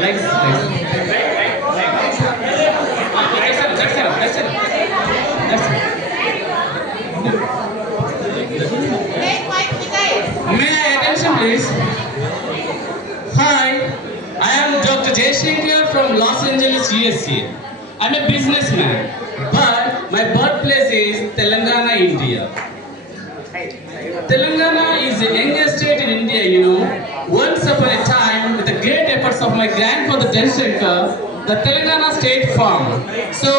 Legs. May I attention please? Hi, I am Dr. Jayshankar from Los Angeles, USA. I'm a businessman, but my birthplace is Telangana, India. Telangana is the youngest state in India, you know. Once upon a time, with the great efforts of my grandfather Jayshankar, the Telangana state formed. So,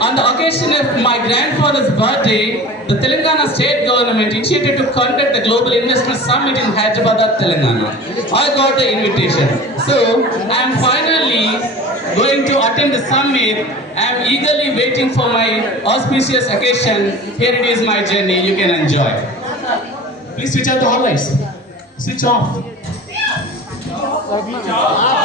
on the occasion of my grandfather's birthday, the Telangana state government initiated to conduct the Global Investment Summit in Hyderabad, Telangana. I got the invitation. So, I am finally going to attend the summit. I am eagerly waiting for my auspicious occasion. Here it is my journey. You can enjoy. Please switch off the all lights. Switch off. Switch off.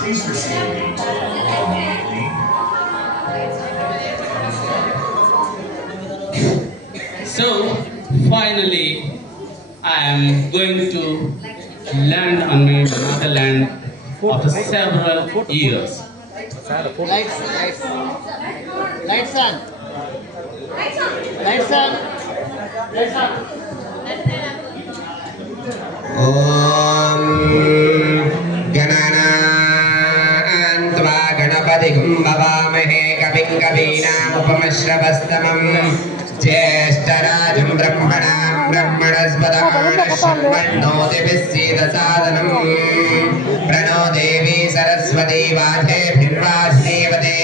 Please proceed immediately. So, finally, I am going to land on my motherland after several years. Lights on. Om Gananantva Ganapatikum Bhavamahe Kavim Kavinam Upamashravastamam Jyeshtarajam Brahmanam Brahmanaspadam Visita Sadhanam Prano Devi Saraswati Vajhe Bhirvasnevate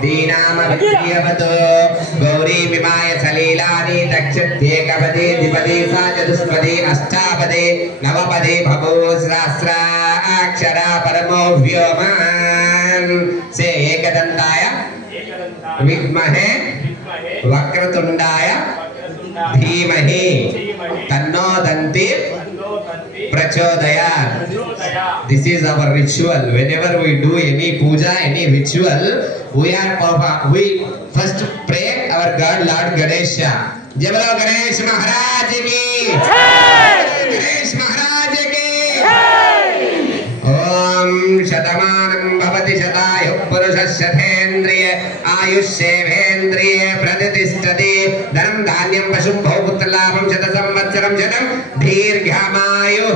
Dinama Vidyavatu Gauri Vimaya Salilani Dakshate Kavade Dipade Sajaduspade Ashtapade Navapade Bhavo Srasra Akshara Paramo Vyoman Say Ekadantaya Vidmahe Vakratundaya Dhimahi Tanno Danti Prachodayat. This is our ritual. Whenever we do any puja, any ritual, we first pray our God Lord Ganesha. Jai Bolo Ganesh Maharaj ki Jai! Ganesh Maharaj ki Jai! Om Shatamanam Bhavati Shatayu Purushashathendriya Ayushevhendriya Praditistati Dhanam Dhanyam Pashum Bhauputralabham Shatasamvatsaram Shatam Dheerghamayu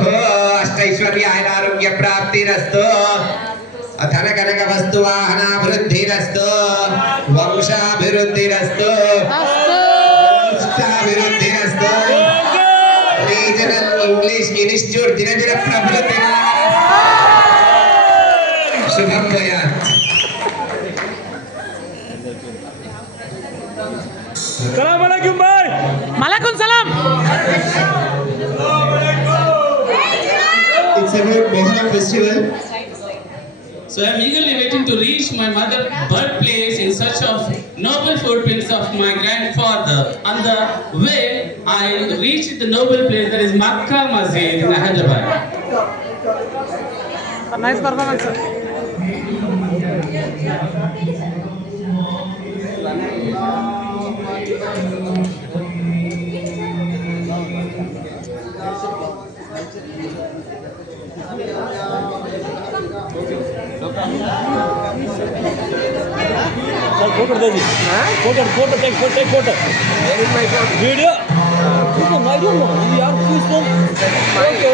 Ashtaishwarya Airarugya Praptirastu Adhana Kanaka Vastu Vahana Vruddhirastu Vamsha Viruddhirastu Vamsha Viruddhirastu Regional English Institute Dinajira Prabhutina Shubham Bhayat. Assalamualaikum bhai. Malaikum salam. It's about Mohana festival. So I am eagerly waiting to reach my mother's birthplace in search of noble footprints of my grandfather. On the way, I reached the noble place that is Makkah Masjid in Hyderabad. Nice performance. Photo take photo. Where is my phone? Video. I don't know. You are please phone. Okay.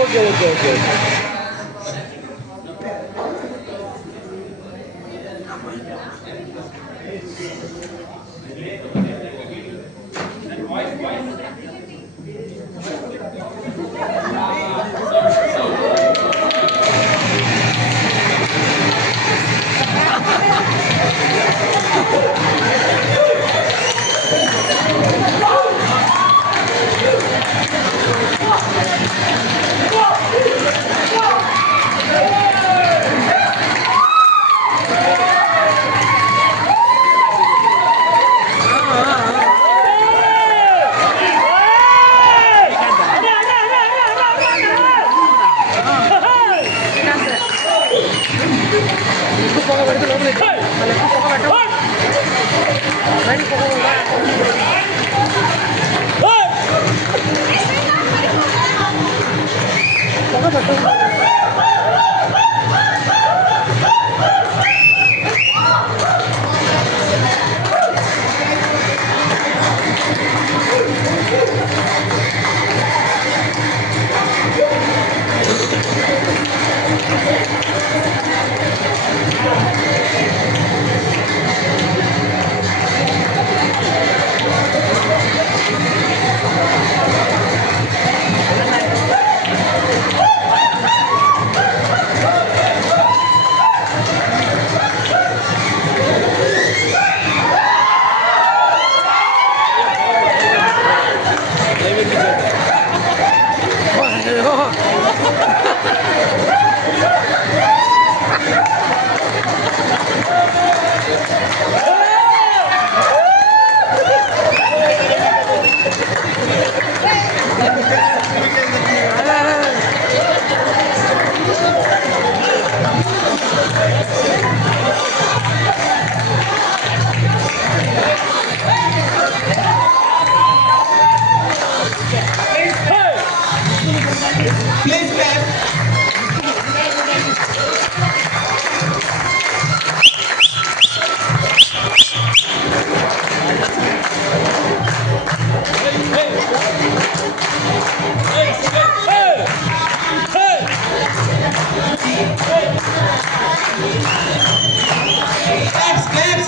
Please clap.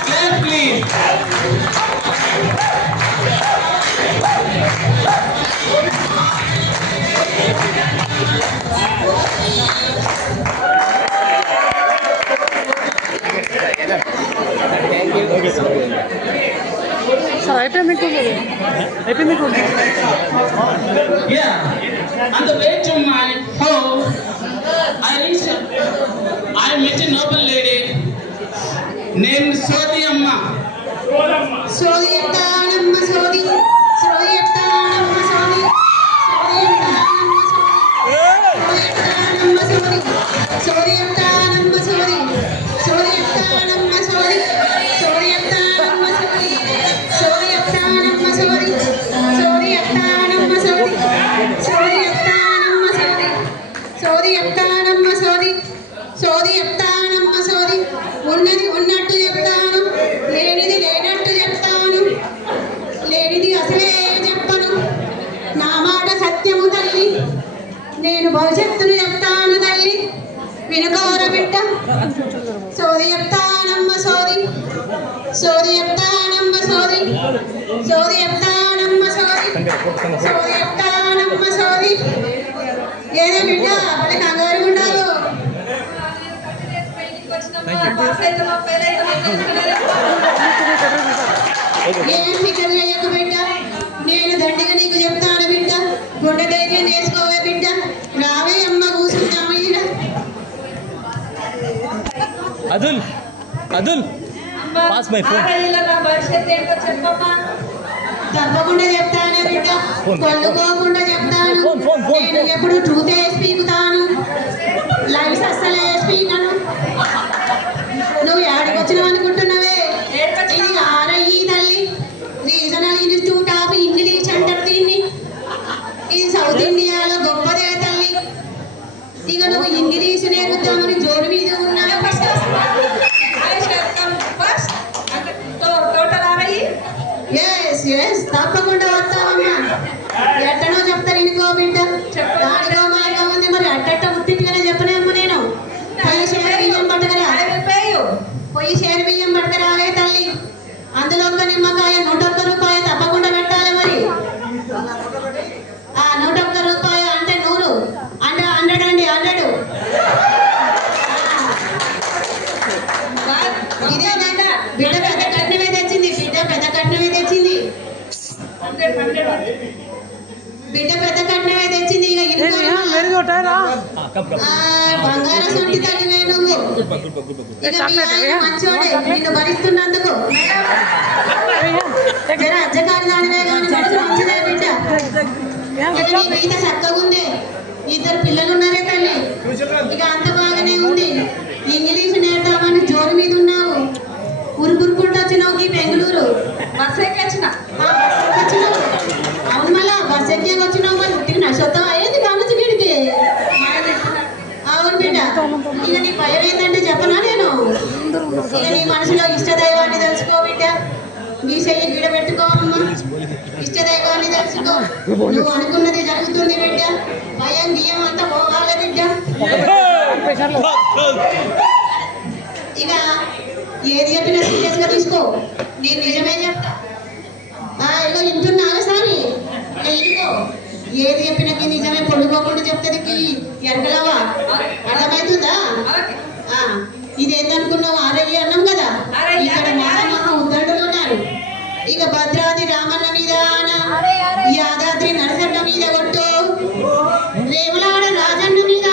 Clap, please. Sir అయిపోయింది Yeah, on the way to my home, I met a noble lady named Sodi Amma. Sodi Amma Sodi. Sodi Amma Sodi. Sodi Amma Sodi. Sodi Amma Sodi. Sodi Amma Sodi. Sodi Amma Sodi. Sodi Amma Sodi. Sodi Amma Sodi. Sodi Amma Sodi. Sodi Amma Sodi. ఉన్నది ఉన్నట్టు చెప్తాను, లేనిది లేనట్టు చెప్తాను, లేనిది అసలే చెప్పను, నా మాట సత్యము తల్లి, నేను భవిష్యత్తును చెప్తాను తల్లి, వినుకోర బిడ్డ. సోది చెప్తానమ్మ సోది, సోది చెప్తానమ్మ సోది, సోది చెప్తానమ్మ సోది, సోది చెప్తానమ్మ సోది. ఏదో బిడ్డ వాళ్ళ కంగారు ఉండాలి. ఏం ఫికర్ చేయకు బిడ్డ, నేను దండిగా నీకు చెప్తాను బిడ్డ, గుండె ధైర్యం చేసుకోవే బిడ్డ, రావే అమ్మ కూర్చుందాము ఈడ. అదుల్ పాస్ మై ఫోన్. తప్పకుండా చెప్తాను బిడ్డ, కొల్లుకోకుండా చెప్తాను. నేను ఎప్పుడు ట్రూత్ స్పీకుతాను, లైఫ్ అస్సలే స్పీకను. నువ్వు ఏడికి వచ్చినావు అనుకుంటున్నావే? ఇది ఆర్ఐఈ తల్లి, రీజనల్ ఇన్స్టిట్యూట్ ఆఫ్ ఇంగ్లీష్ అంటారు దీన్ని. ఇది సౌత్ ఇండియాలో గొప్పదే తల్లి. ఇక నువ్వు ఇంగ్లీష్ నేర్పుతామని జోరు మీద ఉన్నావు. తప్పకుండా వస్తావమ్మా. ఎట్టనో చెప్తాను ఇంకో బిడ్డ, దానిలో మాగా ఉంది. మరి అట్టట్ట ఉత్తిగానే చెప్పనేమ్మా నేను. పొయ్యి షేర్ బియ్యం పడతారావే తల్లి అందులో ఒక్క నిమ్మకాయ 101 రూపాయలు తప్పకుండా పెట్టాలి మరి 101 రూపాయలు అంటే 100 అంటే 100 అండి 100 ఇదే బిడ్డ పెద్ద కట్నమే తెచ్చింది బిడ్డ పెద్ద కట్నమే తెచ్చింది ఇక బంగారం సొంటి తల్లివే నువ్వు ఇక మంచోడే నిన్ను భరిస్తున్నందుకు అజ్జకారి దానివే కానీ మనసు మంచిదే బిడ్డ ఇక నీ మీద చక్కగా ఉంది 2 పిల్లలు ఉన్నారే తల్లి ఇక అంత బాగానే ఉంది ఇంగ్లీష్ నేర్తామని జోరు మీద ఉన్నావు ఉరుకుంటూ వచ్చినావు ఈ బెంగళూరు బస్సు ఎక్కి వచ్చినావు అవును మళ్ళా బస్సు ఎక్కి వచ్చినావు మరి ఇంటికి నష్టం అయ్యేది కావచ్చు వీడికి అవును బిడ్డ ఇక నీ భయం ఏంటంటే చెప్పనా నేను ఇక నీ మనసులో ఇష్టదైవాన్ని తెలుసుకో బిడ్డ మీ చెయ్యి గిడ పెట్టుకో అమ్మ ఇష్టదైవాన్ని తెలుసుకో నువ్వు అనుకున్నది జరుగుతుంది బిడ్డ భయం గియం అంతా పోవాలి బిడ్డ ఇక ఏది చెప్పినా సీరియస్ గా తీసుకో నేను నిజమే చెప్తా ఇక ఇంటున్నాగా సారి ఇదిగో ఏది చెప్పినా నిజమే పొడుకోకుండా చెప్తుంది ఎరగలవా అర్థమవుతుందా ఇదేందనుకున్నావు ఆరయ్య అన్నాం కదా ఇక్కడ మహా ఉద్దండులు ఉన్నారు ఇక భద్రాద్రి రామన్న మీద యాదాద్రి నరసన్న మీద కొట్టు రేవులాడ రాజన్న మీద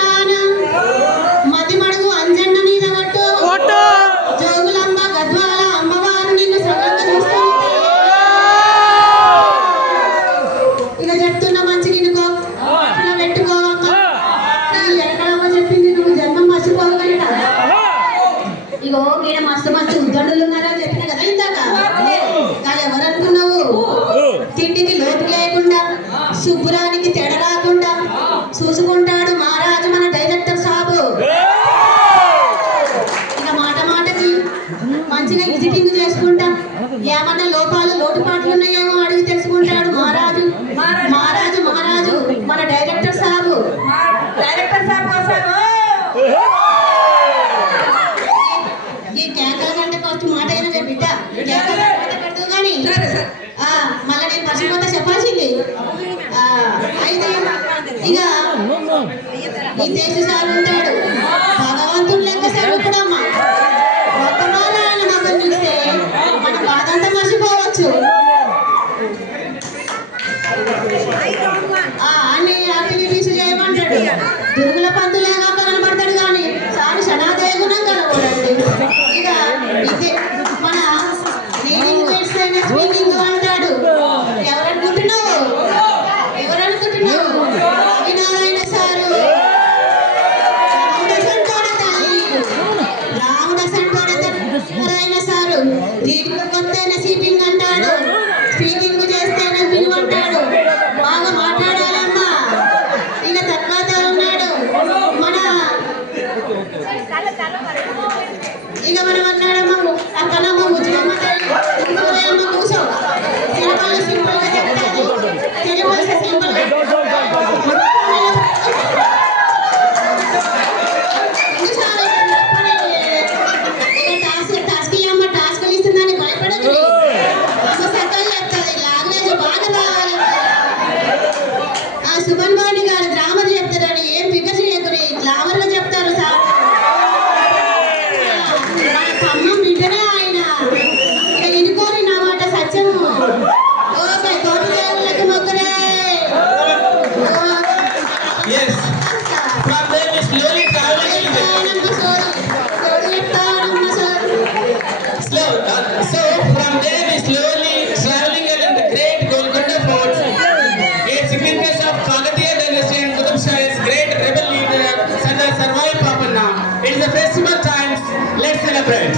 మదిమడుగు అంజన్న మీద కొట్టు జోగులమ్మ గద్వాల అమ్మవారు నిన్ను సగంగా చూస్తూ ఇక చెప్తున్నా మంచి గినుకో అట్లా పెట్టుకోవమ్మ ఎక్కడమ్మ చెప్పింది నువ్వు జన్మం మర్చిపోగలట ఇగో ఈడ మస్తు మస్తు ఉద్దండులు ఉన్నారని చెప్పిన కదా ఇందాక కానీ ఎవరనుకున్నావు తిండికి లోటు లేకుండా శుభ్రానికి తెడ రాకుండా చూసుకుంటాడు మహారాజు మన డైరెక్టర్ సాబు ఇక మాట మాటకి మంచిగా ఎడిటింగ్ చేసుకుంటా ఏమన్నా లోటుపాట్లు ఉన్నాయేమో అడిగి తెలుసుకుంటాడు మహారాజు మహారాజు మహారాజు మన డైరెక్టర్ సాబు ఈ కేకల గంటకు వచ్చి మాట అయినా బిడ్డ పెడతావు కానీ మళ్ళీ నేను మర్చిపోతా చెప్పాల్సింది అయితే ఇక ఈ దేశ సార్ ఉంటాడు భగవంతుడు లెక్క సరుకుడమ్మా ఒక్కమాల ఆయన మగం చూస్తే మన బాధంతా మర్చిపోవచ్చు అన్ని యాక్టివిటీస్ చేయమంటాడు దుర్గుల పంతులేగా కనబడతాడు కానీ సారి శనాదయ గుణం కనబడండి ఇక ఇది మన రీడింగ్ వేట్స్ అయిన స్పీకింగ్ అంటాడు ఎవరనుకుంటున్నావు అవినారాయణ సారు రామదాసంటోడ సారు రీడింగ్ కొత్తైన స్పీకింగ్ అంటాడు స్పీకింగ్ చేస్తేనే విలువ అంటాడు బాగా మాట్లాడాలమ్మా ఇక తర్వాత ఉన్నాడు మనం అన్నాడమ్మ అక్కనమ్మ ముజ్జమ్మ తల్లి కూర్చో తెలుగు సింపుల్ గా చెప్తాది తెలుగు సింపుల్ టాస్క్ ఇస్తుందని భయపడదు అమ్మ సక్కలు చెప్తాది లాంగ్వేజ్ బాగా రావాలి సుమన్ బాండి గారు గ్రామర్ చెప్తారని ఏం ఫిగర్ చేయకూడదు గ్లామర్ గా చెప్తారు సార్ ఖమ్మం బిడ్డనే ఆయన ఇక ఇనుకోని నా మాట సత్యము ఓకే కోటి దేవుళ్ళకి మొక్కరే So from there we slowly traveling along the great Golconda Fort, a significance of Kakatiya dynasty and Qutub Shah's great rebel leader Sardar Sarvai Papanna. It is a festival times. Let's celebrate.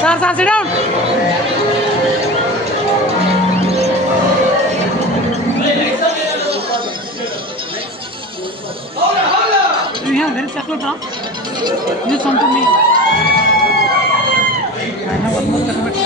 Sir, sit down. You have very chocolate, huh? This one to me. I have one more chocolate.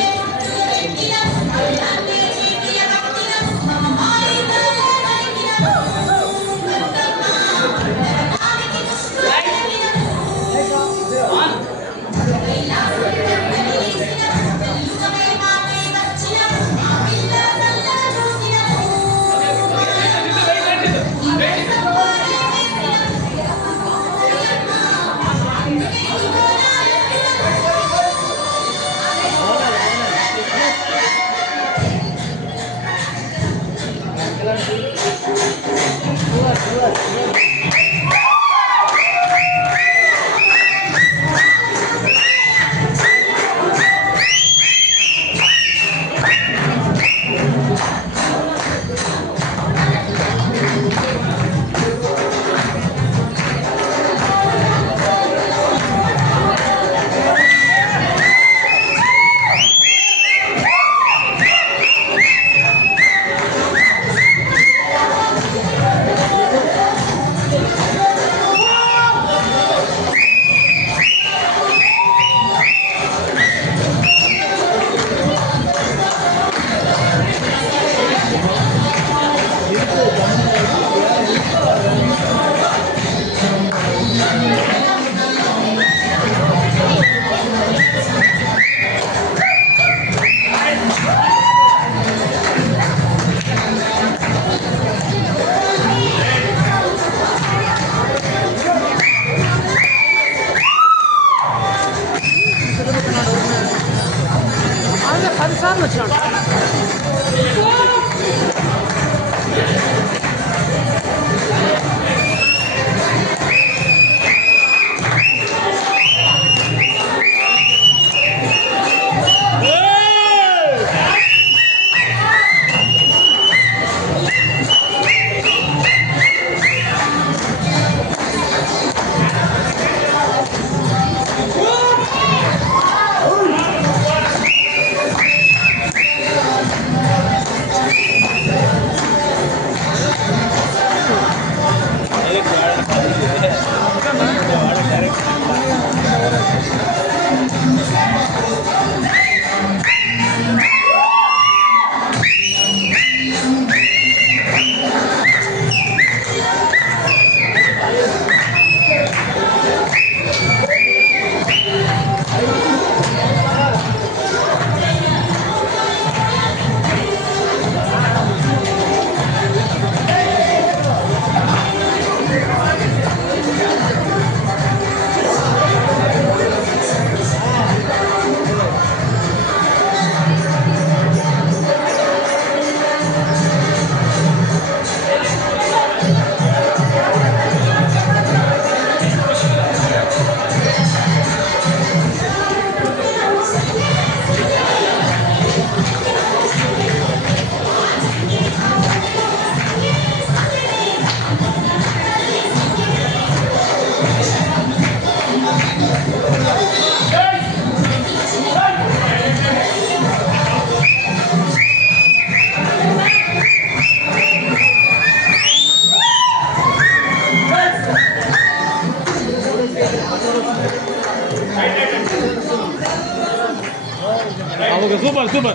Super, super.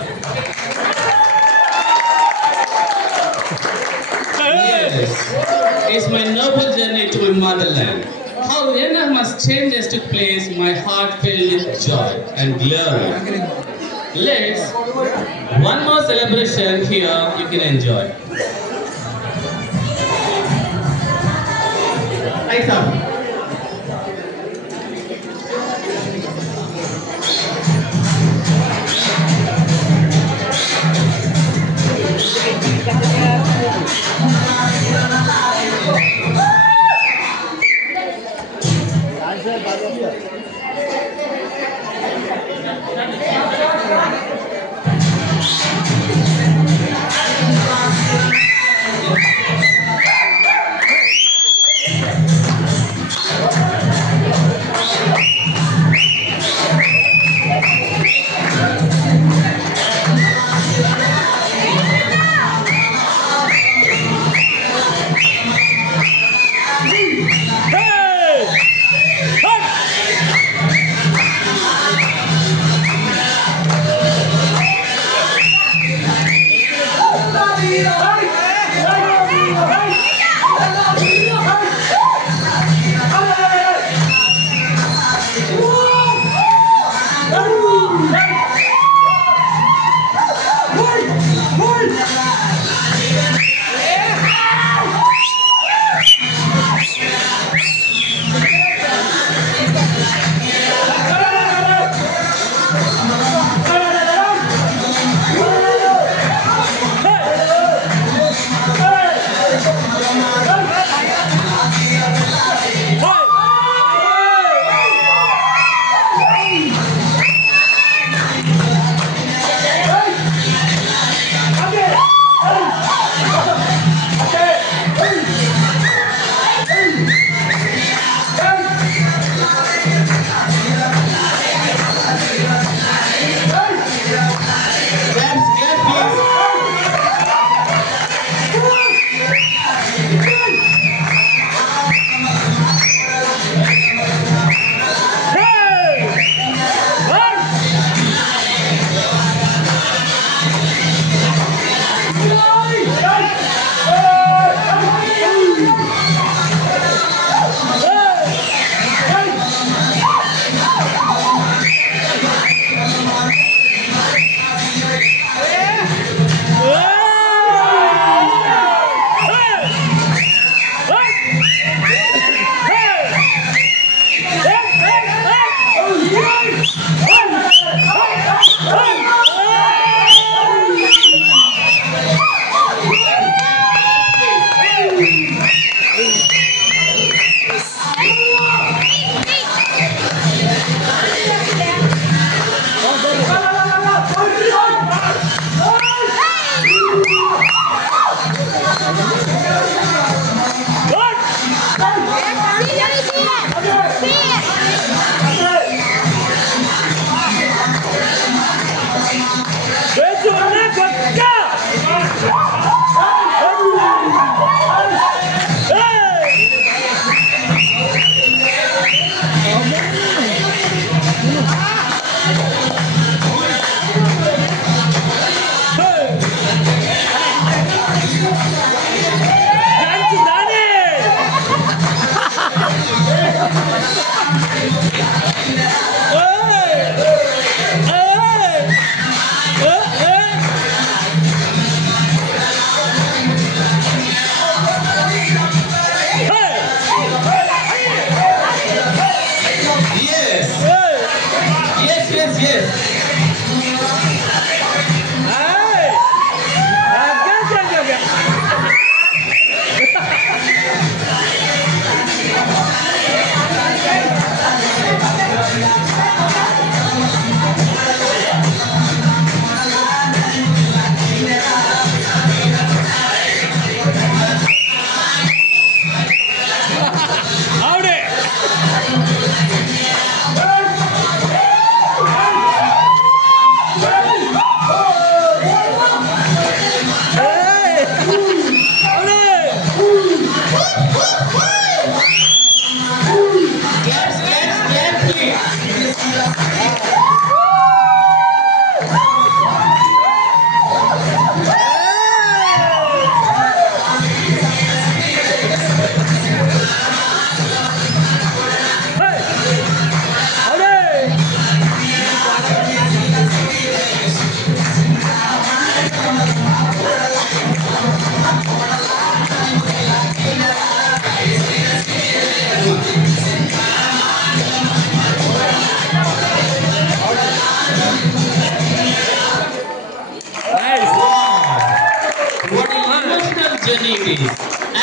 Yes, it's my noble journey to my motherland. How enormous changes took place, my heart filled with joy and glory. Let's, one more celebration here you can enjoy. Thanks, sir.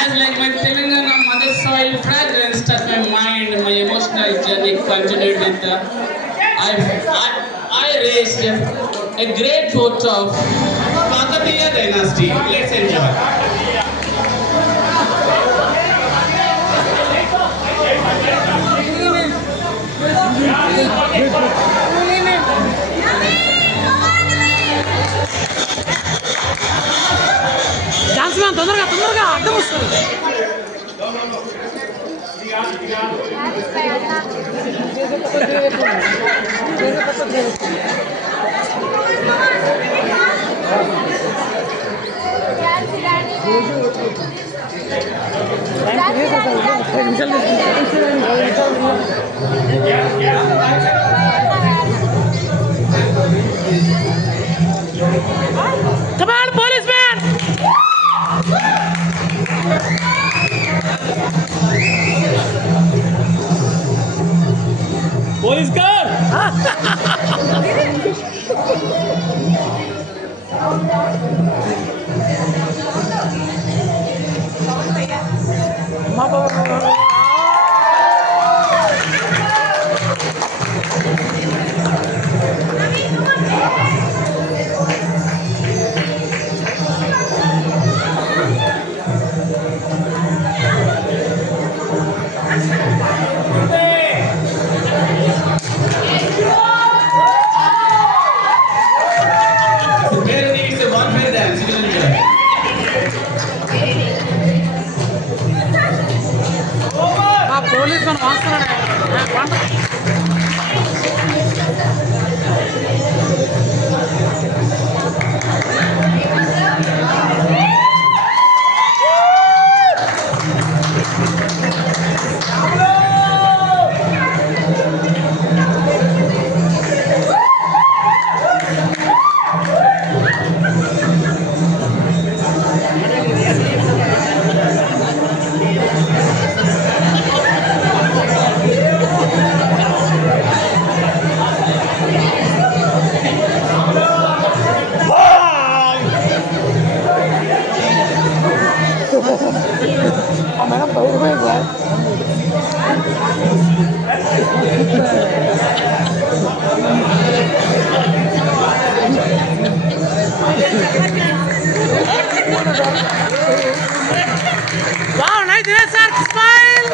As like my Telangana mother soil fragrance touched my mind, my emotional journey continued with I raised a great vote of Kakatiya dynasty. Let's enjoy. Chance ma'am తొందరగా అర్థం వస్తుంది Come on, policeman! Police car! Police మనం వాస్తున్నాడు madam బయటపోయింది sir Wow, nice sir, smile.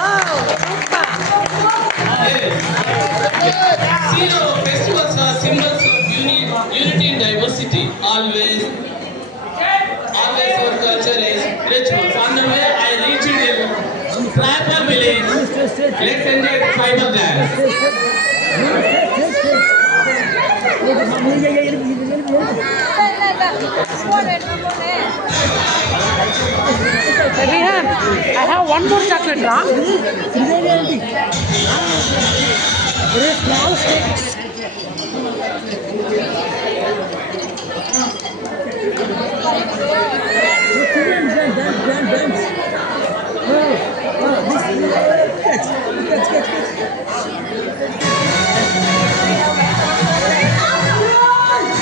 Oh, See, festivals are symbols of unity and diversity. Always our culture is rituals. On the way, I reached in tribal village. Let's enjoy the tribal dance. Rihan, I have one more chocolate, huh? Very small stick.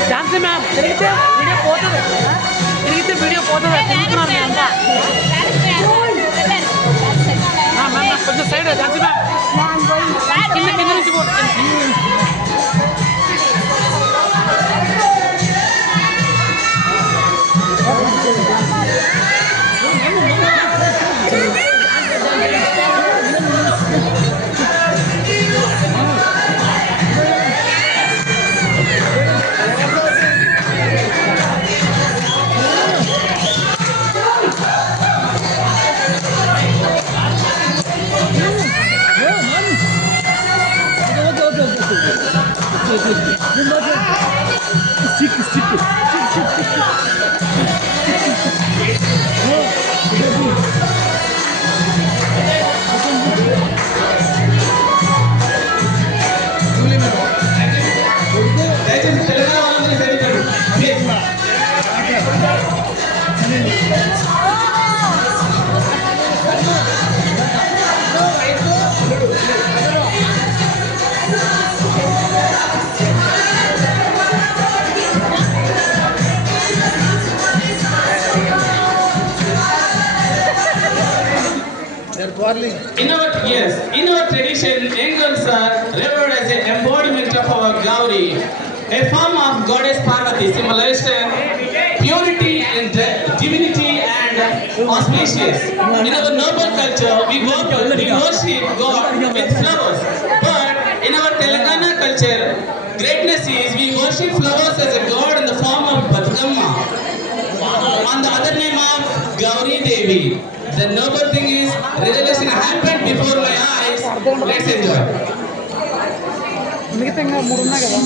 Dance, ma'am. Video photo. Video photo. Ma'am, కొంచెం side dance, ma'am. కింద నుంచి పోతుంది. In our tradition, young girls are revered as an embodiment of our Gauri, a form of goddess Parvati, symbolizing purity and divinity and auspicious. In our noble culture, we worship God with flowers. But in our Telangana culture, greatness is we worship flowers as a god in the form of Batukamma, on the other name of Gauri Devi. The noble thing is, revelation happened before my eyes. Let's enjoy. మిగతా ఇంకా 3 ఉన్నాయి కదా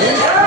Yeah.